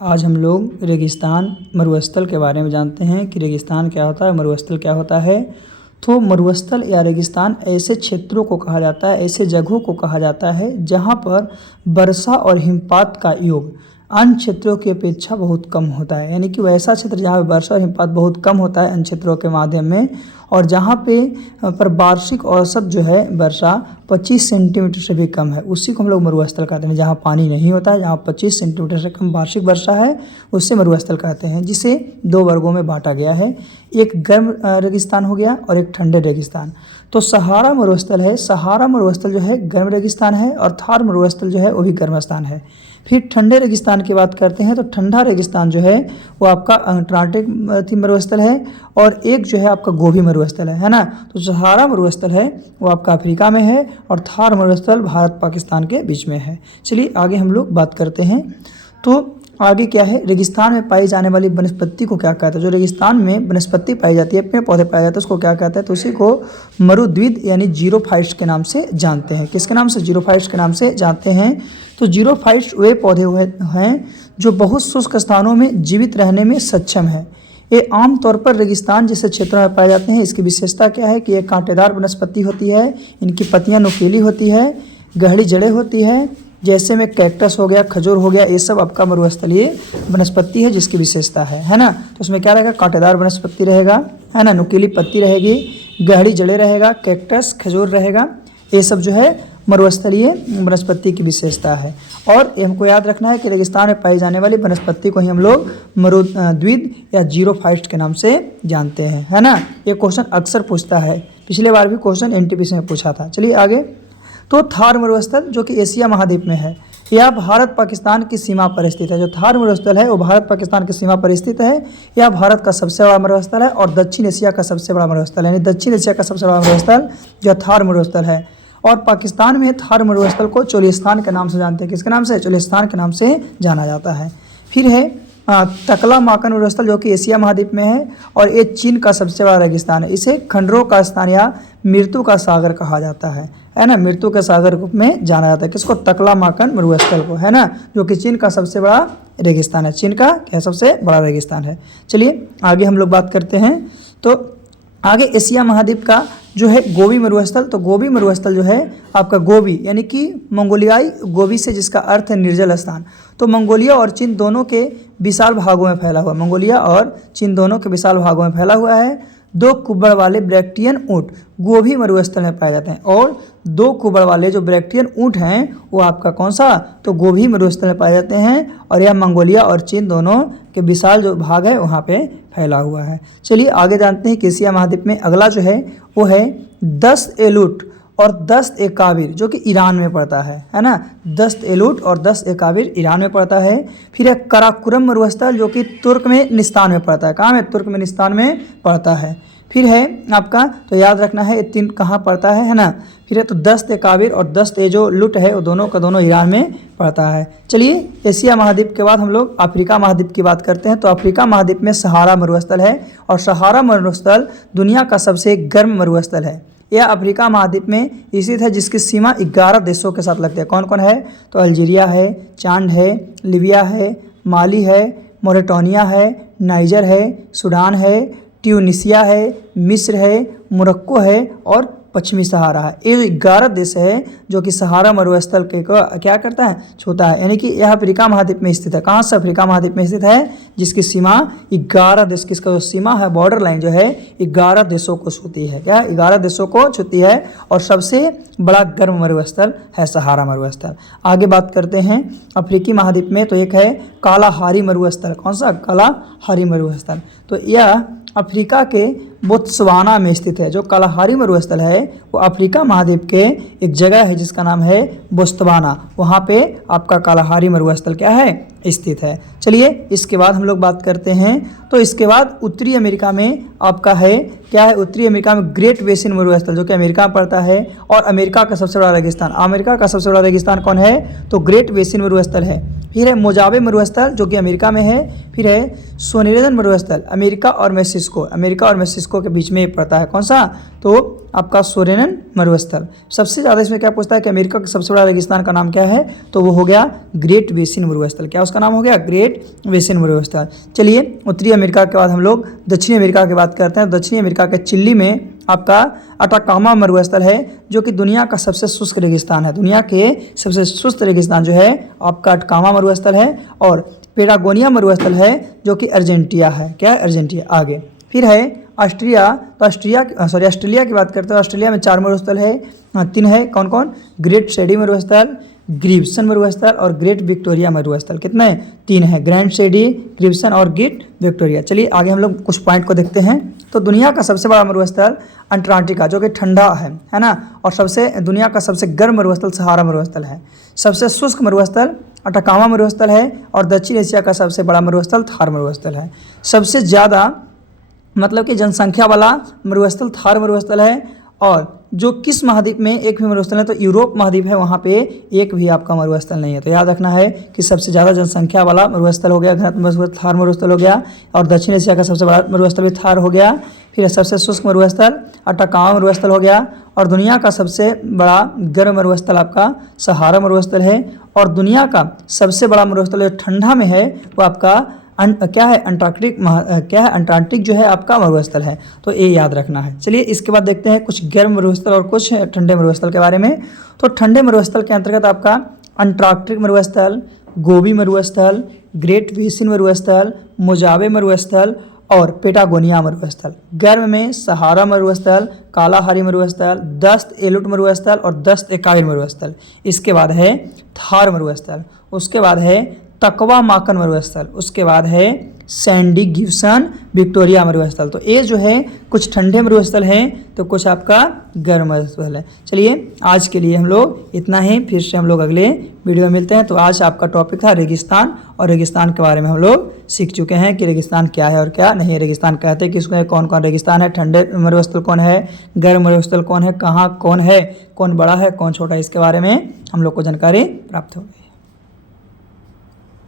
आज हम लोग रेगिस्तान मरुस्थल के बारे में जानते हैं कि रेगिस्तान क्या होता है, मरुस्थल क्या होता है। तो मरुस्थल या रेगिस्तान ऐसे क्षेत्रों को कहा जाता है, ऐसे जगहों को कहा जाता है जहां पर वर्षा और हिमपात का योग अन्य क्षेत्रों की अपेक्षा बहुत कम होता है। यानी कि वैसा क्षेत्र जहाँ पे वर्षा और हिमपात बहुत कम होता है अन्य क्षेत्रों के माध्यम में, और जहाँ पे पर वार्षिक औसत जो है वर्षा 25 सेंटीमीटर से भी कम है, उसी को हम लोग मरुस्थल कहते हैं। जहाँ पानी नहीं होता है, जहाँ 25 सेंटीमीटर से कम वार्षिक वर्षा है, उससे मरुस्थल कहते हैं, जिसे दो वर्गों में बांटा गया है। एक गर्म रेगिस्तान हो गया और एक ठंडे रेगिस्तान। तो सहारा मरुस्थल है, सहारा मरुस्थल जो है गर्म रेगिस्तान है, और थार मरुस्थल जो है वो भी गर्म स्थान है। फिर ठंडे रेगिस्तान की बात करते हैं तो ठंडा रेगिस्तान जो है वो आपका अंटार्कटिक मरुस्थल है, और एक जो है आपका गोबी मरुस्थल है ना। तो सहारा मरुस्थल है वो आपका अफ्रीका में है, और थार मरुस्थल भारत पाकिस्तान के बीच में है। चलिए आगे हम लोग बात करते हैं। तो आगे क्या है, रेगिस्तान में पाई जाने वाली वनस्पति को क्या कहते हैं। जो रेगिस्तान में वनस्पति पाई जाती है, पेड़ पौधे पाए जाते हैं, उसको क्या कहते हैं। तो उसी को मरुद्वीद यानी जीरोफाइट्स के नाम से जानते हैं। किसके नाम से? जीरोफाइट्स के नाम से जानते हैं। तो जीरोफाइट्स वे पौधे हैं जो बहुत शुष्क स्थानों में जीवित रहने में सक्षम है। ये आमतौर पर रेगिस्तान जैसे क्षेत्रों में पाए जाते हैं। इसकी विशेषता क्या है कि ये कांटेदार वनस्पति होती है, इनकी पत्तियां नुकीली होती है, गहरी जड़ें होती है, जैसे में कैक्टस हो गया, खजूर हो गया, ये सब आपका मरुस्थलीय वनस्पति है जिसकी विशेषता है ना। तो उसमें क्या रहेगा, कांटेदार वनस्पति रहेगा, है ना, नुकीली पत्ती रहेगी, गहरी जड़ें रहेगा, कैक्टस, खजूर रहेगा, ये सब जो है मरुस्थलीय वनस्पति की विशेषता है। और ये हमको याद रखना है कि रेगिस्तान में पाई जाने वाली वनस्पति को ही हम लोग मरुद्वीद या जीरोफाइट्स के नाम से जानते हैं, है ना। ये क्वेश्चन अक्सर पूछता है, पिछले बार भी क्वेश्चन एनटीपीसी में पूछा था। चलिए आगे। तो थार मरुस्थल जो कि एशिया महाद्वीप में है, यह भारत पाकिस्तान की सीमा पर स्थित है। जो थार मरुस्थल है वो भारत पाकिस्तान की सीमा पर स्थित है। यह भारत का सबसे बड़ा मरुस्थल है और दक्षिण एशिया का सबसे बड़ा मरुस्थल है। यानी दक्षिण एशिया का सबसे बड़ा मरुस्थल जो थार मरुस्थल है। और पाकिस्तान में थार मरुस्थल को चोलिस्तान के नाम से जानते हैं। किसके नाम से? चोलिस्तान के नाम से जाना जाता है। फिर है तकला-माकन मरुस्थल जो कि एशिया महाद्वीप में है, और ये चीन का सबसे बड़ा रेगिस्तान है। इसे खंडरों का स्थान या मृत्यु का सागर कहा जाता है ना। मृत्यु के सागर रूप में जाना जाता है किसको? तकला-माकन मरुस्थल को, है ना, जो कि चीन का सबसे बड़ा रेगिस्तान है। चीन का क्या सबसे बड़ा रेगिस्तान है। चलिए आगे हम लोग बात करते हैं। तो आगे एशिया महाद्वीप का जो है गोबी मरुस्थल। तो गोबी मरुस्थल जो है आपका गोबी यानी कि मंगोलियाई गोबी से, जिसका अर्थ है निर्जल स्थान। तो मंगोलिया और चीन दोनों के विशाल भागों में फैला हुआ, मंगोलिया और चीन दोनों के विशाल भागों में फैला हुआ है। दो कुब्बड़ वाले ब्रैक्टियन ऊँट गोबी मरुस्थल में पाए जाते हैं, और दो कुब्बड़ वाले जो ब्रैक्टियन ऊँट हैं वो आपका कौन सा? तो गोबी मरुस्थल में पाए जाते हैं, और यह मंगोलिया और चीन दोनों के विशाल जो भाग है वहाँ पे फैला हुआ है। चलिए आगे जानते हैं कि एशिया महाद्वीप में अगला जो है वो है दस्त एलुट और दस्त ए काबिर जो कि ईरान में पड़ता है ना। दस्त एलुट और दस्त ए काबिर ईरान में पड़ता है। फिर है कराकुरम मरुस्थल जो कि तुर्कमेनिस्तान में पड़ता है। कहाँ में? तुर्कमेनिस्तान में पड़ता है। फिर है आपका, तो याद रखना है ये तीन कहाँ पड़ता है ना। फिर है तो दस्त ए काबिर और दस्त ए जो लुट है वो दोनों का दोनों ईरान में पड़ता है। चलिए एशिया महाद्वीप के बाद हम लोग अफ्रीका महाद्वीप की बात करते हैं। तो अफ्रीका महाद्वीप में सहारा मरुस्थल है, और सहारा मरुस्थल दुनिया का सबसे गर्म मरुस्थल है। यह अफ्रीका महाद्वीप में स्थित है, जिसकी सीमा 11 देशों के साथ लगती है। कौन कौन है? तो अल्जीरिया है, चाड है, लीबिया है, माली है, मोरिटानिया है, नाइजर है, सूडान है, ट्यूनीशिया है, मिस्र है, मोरक्को है, और पश्चिमी सहारा है। ये 11 देश है जो कि सहारा मरुस्थल के को क्या करता है? छूता है। यानी कि यह अफ्रीका महाद्वीप में स्थित है। कहाँ से? अफ्रीका महाद्वीप में स्थित है, जिसकी सीमा 11 देश, किसका जो सीमा है, बॉर्डर लाइन जो है 11 देशों को छूती है। क्या? 11 देशों को छूती है, और सबसे बड़ा गर्म मरुस्थल है सहारा मरुस्थल। आगे बात करते हैं अफ्रीकी महाद्वीप में। तो एक है कालाहारी मरुस्थल। कौन सा? कालाहारी मरुस्थल। तो यह अफ्रीका के बोत्सवाना में स्थित है। जो कालाहारी मरुस्थल है वो अफ्रीका महाद्वीप के एक जगह है जिसका नाम है बोत्सवाना। वहाँ पे आपका कालाहारी मरुस्थल क्या है? स्थित है। चलिए इसके बाद हम लोग बात करते हैं। तो इसके बाद उत्तरी अमेरिका में आपका है क्या है? उत्तरी अमेरिका में ग्रेट बेसिन मरुस्थल जो कि अमेरिका में पड़ता है, और अमेरिका का सबसे बड़ा रेगिस्तान। अमेरिका का सबसे बड़ा रेगिस्तान कौन है? तो ग्रेट बेसिन मरुस्थल है। फिर है मोजावे मरुस्थल जो कि अमेरिका में है। फिर है सोनेरेजन मरुस्थल, अमेरिका और मेक्सिको फ्रांसिस्को के बीच में ये पड़ता है। कौन सा? तो आपका सोरेनन मरुस्थल। सबसे ज़्यादा इसमें क्या पूछता है कि अमेरिका का सबसे बड़ा रेगिस्तान का नाम क्या है? तो वो हो गया ग्रेट बेसिन मरुस्थल। क्या उसका नाम हो गया? ग्रेट बेसिन मरुस्थल। चलिए उत्तरी अमेरिका के बाद हम लोग दक्षिणी अमेरिका की बात करते हैं। दक्षिणी अमेरिका के चिली में आपका अटाकामा मरुस्थल है, जो कि दुनिया का सबसे शुष्क रेगिस्तान है। दुनिया के सबसे शुष्क रेगिस्तान जो है आपका अटाकामा मरुस्थल है। और पेटागोनिया मरुस्थल है जो कि अर्जेंटीना है। क्या है? अर्जेंटीना। आगे फिर है ऑस्ट्रिया। तो ऑस्ट्रेलिया की बात करते हैं। ऑस्ट्रेलिया में 4 मरुस्थल है, 3 है। कौन कौन? ग्रेट शेडी मरुस्थल, ग्रीवसन मरुस्थल और ग्रेट विक्टोरिया मरुस्थल। कितने? 3 है। ग्रैंड शेडी, ग्रीवसन और ग्रेट विक्टोरिया। चलिए आगे हम लोग कुछ पॉइंट को देखते हैं। तो दुनिया का सबसे बड़ा मरुस्थल अंटार्कटिका, जो कि ठंडा है ना। और दुनिया का सबसे गर्म मरुस्थल सहारा मरुस्थल है। सबसे शुष्क मरुस्थल अटाकामा मरुस्थल है। और दक्षिण एशिया का सबसे बड़ा मरुस्थल थार मरुस्थल है। सबसे ज़्यादा मतलब कि जनसंख्या वाला मरुस्थल थार मरुस्थल है। और जो किस महाद्वीप में एक भी मरुस्थल है? तो यूरोप महाद्वीप है, वहाँ पे एक भी आपका मरुस्थल नहीं है। तो याद रखना है कि सबसे ज़्यादा जनसंख्या वाला मरुस्थल हो गया घनत्व मरुस्थल थार मरुस्थल हो गया। और दक्षिण एशिया का सबसे बड़ा मरुस्थल भी थार हो गया। फिर सबसे शुष्क मरुस्थल अटाकामा मरुस्थल हो गया। और दुनिया का सबसे बड़ा गर्म मरुस्थल आपका सहारा मरुस्थल है। और दुनिया का सबसे बड़ा मरुस्थल जो ठंडा में है वो आपका क्या है? अंटार्कटिक जो है आपका मरुस्थल है। तो ये याद रखना है। चलिए इसके बाद देखते हैं कुछ गर्म मरुस्थल और कुछ ठंडे मरुस्थल के बारे में। तो ठंडे मरुस्थल के अंतर्गत आपका अंटार्कटिक मरुस्थल, गोबी मरुस्थल, ग्रेट बेसिन मरुस्थल, मोजावे मरुस्थल और पेटागोनिया मरुस्थल। गर्म में सहारा मरुस्थल, कालाहारी मरुस्थल, दस्त एलुट मरुस्थल और दस्त एकाइल मरुस्थल। इसके बाद है थार मरुस्थल। उसके बाद है तकवा माकन मरुस्थल। उसके बाद है सैंडी गिब्सन विक्टोरिया मरुस्थल। तो ये जो है कुछ ठंडे मरुस्थल हैं, तो कुछ आपका गर्म मरुस्थल है। चलिए आज के लिए हम लोग इतना ही, फिर से हम लोग अगले वीडियो में मिलते हैं। तो आज आपका टॉपिक था रेगिस्तान, और रेगिस्तान के बारे में हम लोग सीख चुके हैं कि रेगिस्तान क्या है और क्या नहीं। रेगिस्तान कहते हैं किसको है, कौन कौन रेगिस्तान है, ठंडे मरुस्थल कौन है, गर्म मरुस्थल कौन है, कहाँ कौन है, कौन बड़ा है कौन छोटा है, इसके बारे में हम लोग को जानकारी प्राप्त हो गई।